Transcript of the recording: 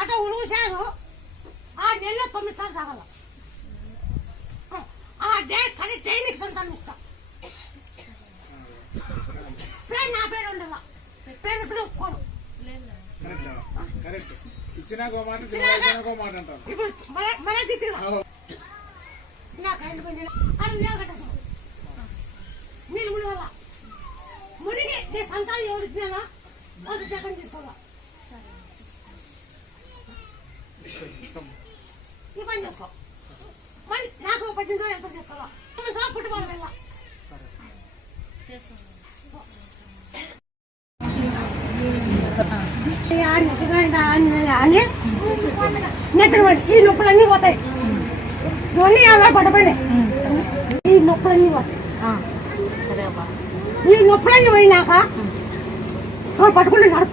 అటు ఉలుగుశారు 6 నెలల్లో 9 సార్లు తాగాల. ఆ డే కానీ ట్రైనింగ్ సంతానం ఇస్తా. పేరు నా పేరు ఉండాల. పేరు ఇప్పుడు ఒప్పుకోను. ఇప్పుడు మరే తిరిగా నాకైంది కొంచెం అది కట్టదు. నీళ్ళు మునిగల మునిగి నీ సంతానం ఎవరు ఇచ్చినా 1 సెకండ్ తీసుకోవాలా. ఈ పని చేసుకో. మళ్ళీ నాకు 10 నిమిషాలు ఎంత చేసుకోవాలా. 9 నిమిషాలు పుట్టుకోవాలి వెళ్ళ ఈ నొప్పులన్నీ పోతాయి. ఇవన్నీ అలా పడపోయినాయి. ఈ నొప్పులన్నీ పోతాయి. ఈ నొప్పులన్నీ పోయినాక పట్టుకుంటే నడుపు